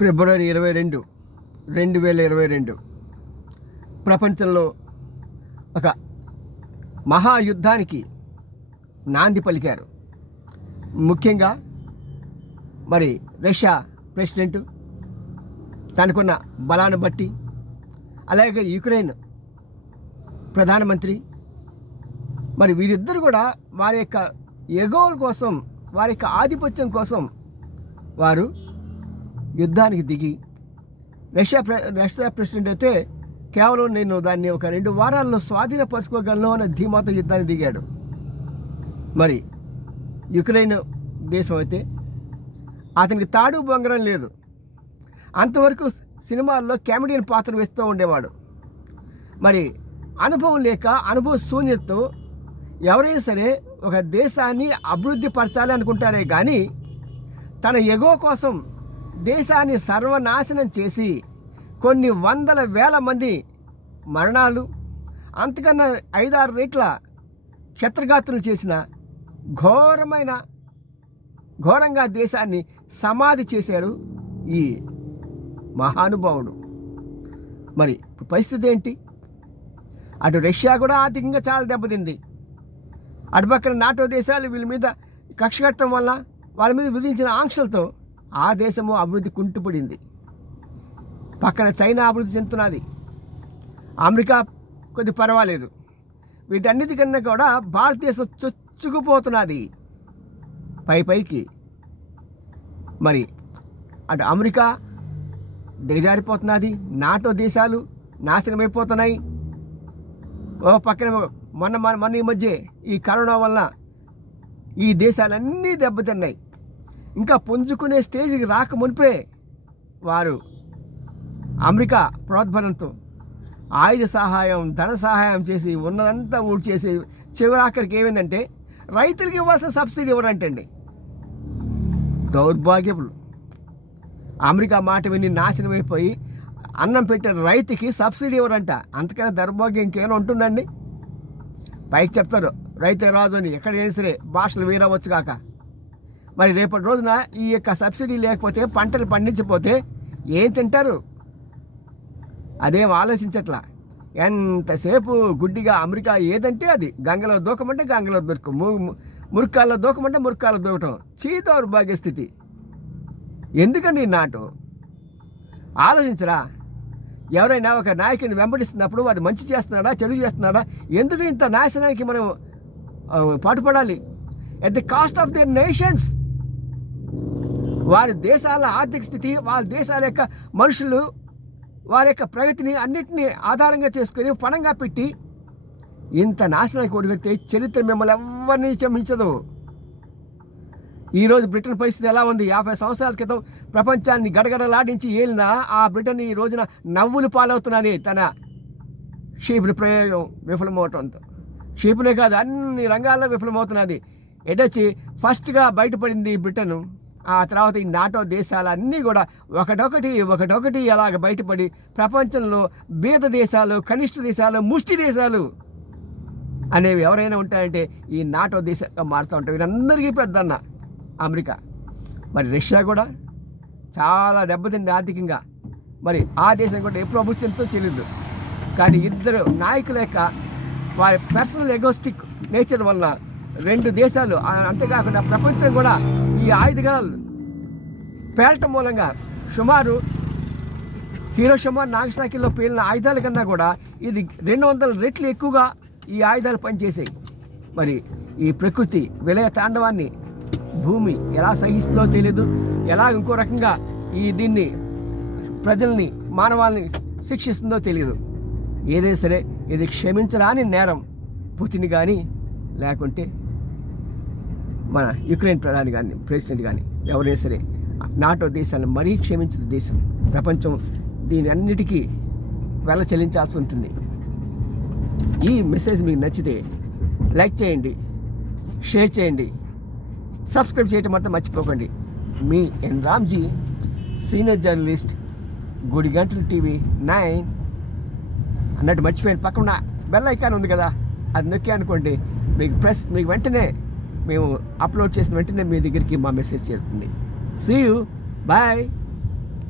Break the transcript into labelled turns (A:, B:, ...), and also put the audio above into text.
A: ఫిబ్రవరి ఇరవై రెండు రెండు వేల ఇరవై రెండు. ప్రపంచంలో ఒక మహాయుద్ధానికి నాంది పలికారు. ముఖ్యంగా మరి రష్యా ప్రెసిడెంట్ తనకున్న బలాన్ని బట్టి అలాగే యుక్రెయిన్ ప్రధానమంత్రి మరి వీరిద్దరు కూడా వారి యొక్క ఎగోల కోసం వారి యొక్క ఆధిపత్యం కోసం వారు యుద్ధానికి దిగి. రష్యా రష్యా ప్రెసిడెంట్ అయితే కేవలం నేను దాన్ని ఒక రెండు వారాల్లో స్వాధీనపరచుకోగలను అనే ధీమాతో యుద్ధానికి దిగాడు. మరి యుక్రెయిన్ దేశం అయితే అతనికి తాడు బొంగరం లేదు. అంతవరకు సినిమాల్లో కామెడియన్ పాత్ర వేస్తూ ఉండేవాడు. మరి అనుభవం లేక అనుభవ శూన్యతతో ఎవరైనా సరే ఒక దేశాన్ని అభివృద్ధి పరచాలి అనుకుంటారే కానీ తన ఎగో కోసం దేశాన్ని సర్వనాశనం చేసి కొన్ని వందల వేల మంది మరణాలు అంతకన్నా ఐదారు రేట్ల క్షత్రఘాతులు చేసిన ఘోరమైన ఘోరంగా దేశాన్ని సమాధి చేశాడు ఈ మహానుభావుడు. మరి పరిస్థితి ఏంటి? అటు రష్యా కూడా ఆర్థికంగా చాలా దెబ్బతింది. అటుపక్కన నాటో దేశాలు వీళ్ళ మీద కక్ష కట్టడం వల్ల వాళ్ళ మీద విధించిన ఆంక్షలతో ఆ దేశము అభివృద్ధి కుంటుపడింది. పక్కన చైనా అభివృద్ధి చెందుతున్నది. అమెరికా కొద్ది పర్వాలేదు. వీటన్నిటికన్నా కూడా భారతదేశం చొచ్చుకుపోతున్నది. పై పైకి. మరి అటు అమెరికా దిగజారిపోతున్నది. నాటో దేశాలు నాశనమైపోతున్నాయి. ఓ పక్కన మొన్న మన మొన్న ఈ మధ్య ఈ కరోనా వలన ఈ దేశాలన్నీ దెబ్బతిన్నాయి. ఇంకా పుంజుకునే స్టేజ్కి రాక మునిపే వారు అమెరికా ప్రోద్బలంతో ఆయుధ సహాయం ధన సహాయం చేసి ఉన్నదంతా ఊడి చేసి చివరి ఆఖరికి ఏమైందంటే రైతులకు ఇవ్వాల్సిన సబ్సిడీ ఇవ్వరంటండి దౌర్భాగ్యములు. అమెరికా మాట విని నాశనం అయిపోయి అన్నం పెట్టే రైతుకి సబ్సిడీ ఇవ్వరంట అంతకన్నా దౌర్భాగ్యం ఇంకేమైనా ఉంటుందండి? పైకి చెప్తారు రైతే రాజు అని. ఎక్కడ చేసిరే భాషలు వీరవచ్చు కాక. మరి రేపటి రోజున ఈ యొక్క సబ్సిడీ లేకపోతే పంటలు పండించిపోతే ఏం తింటారు? అదేం ఆలోచించట్లా? ఎంతసేపు గుడ్డిగా అమెరికా ఏదంటే అది. గంగలో దూకమంటే గంగలో దొరకం మురుక్కాల్లో దూకమంటే మురుక్కాల్లో దూకటం. చీదోరు దౌర్భాగ్య స్థితి. ఎందుకండి నాటు? ఆలోచించరా? ఎవరైనా ఒక నాయకుడిని వెంబడిస్తున్నప్పుడు అది మంచి చేస్తున్నాడా చెడు చేస్తున్నాడా? ఎందుకు ఇంత నాశనానికి మనం పాటుపడాలి? At the cost of their nations వారి దేశాల ఆర్థిక స్థితి వాళ్ళ దేశాల యొక్క మనుషులు వారి యొక్క ప్రగతిని అన్నింటినీ ఆధారంగా చేసుకొని పణంగా పెట్టి ఇంత నాశనానికి ఒడిగడితే చరిత్ర మిమ్మల్ని ఎవరిని క్షమించదు. ఈరోజు బ్రిటన్ పరిస్థితి ఎలా ఉంది? యాభై సంవత్సరాల క్రితం ప్రపంచాన్ని గడగడలాడించి ఏలిన ఆ బ్రిటన్ ఈ రోజున నవ్వులు పాలవుతున్నది తన క్షీపుని ప్రయోగం విఫలమవటంతో క్షీపునే కాదు అన్ని రంగాల్లో విఫలమవుతున్నది. ఎడొచ్చి ఫస్ట్గా బయటపడింది బ్రిటన్. ఆ తర్వాత ఈ నాటో దేశాలన్నీ కూడా ఒకటొకటి ఒకటొకటి అలాగ బయటపడి ప్రపంచంలో బీద దేశాలు కనిష్ట దేశాలు ముష్టి దేశాలు అనేవి ఎవరైనా ఉంటాయంటే ఈ నాటో దేశంగా మారుతూ ఉంటాయి. వీరందరికీ పెద్దన్న అమెరికా. మరి రష్యా కూడా చాలా దెబ్బతింది ఆర్థికంగా. మరి ఆ దేశం కూడా ఎప్పుడు అభివృద్ధితో తెలియదు కానీ ఇద్దరు నాయకుల యొక్క వారి పర్సనల్ ఎగోస్టిక్ నేచర్ వల్ల రెండు దేశాలు అంతేకాకుండా ప్రపంచం కూడా ఈ ఆయుధగాలు పేలటం మూలంగా సుమారు హీరోషమా నాగసాకిలో పేలిన ఆయుధాల కన్నా కూడా ఇది రెండు వందల రెట్లు ఎక్కువగా ఈ ఆయుధాలు పనిచేసాయి. మరి ఈ ప్రకృతి విలయ తాండవాన్ని భూమి ఎలా సహిస్తుందో తెలియదు ఎలా ఇంకో రకంగా ఈ దీన్ని ప్రజల్ని మానవాళ్ళని శిక్షిస్తుందో తెలియదు ఏదైనా సరే ఇది క్షమించరాని నేరం. పుతిని కానీ లేకుంటే మన యుక్రెయిన్ ప్రధాని కానీ ప్రెసిడెంట్ కానీ ఎవరైనా సరే నాటో దేశాలను మరీ క్షమించిన దేశం. ప్రపంచం దీని అన్నిటికీ వెల చెల్లించాల్సి ఉంటుంది. ఈ మెసేజ్ మీకు నచ్చితే లైక్ చేయండి షేర్ చేయండి సబ్స్క్రైబ్ చేయటం మాత్రం మర్చిపోకండి. మీ ఎన్ రామ్జీ సీనియర్ జర్నలిస్ట్ గుడి గంటలు టీవీ నైన్. అన్నట్టు మర్చిపోయాను. పక్కన బెల్ ఐకాన్ ఉంది కదా అది నొక్కి అనుకోండి మీకు ప్రెస్ మీకు వెంటనే మేము అప్లోడ్ చేసిన వెంటనే మీ దగ్గరికి మా మెసేజ్ చేరుతుంది. See you bye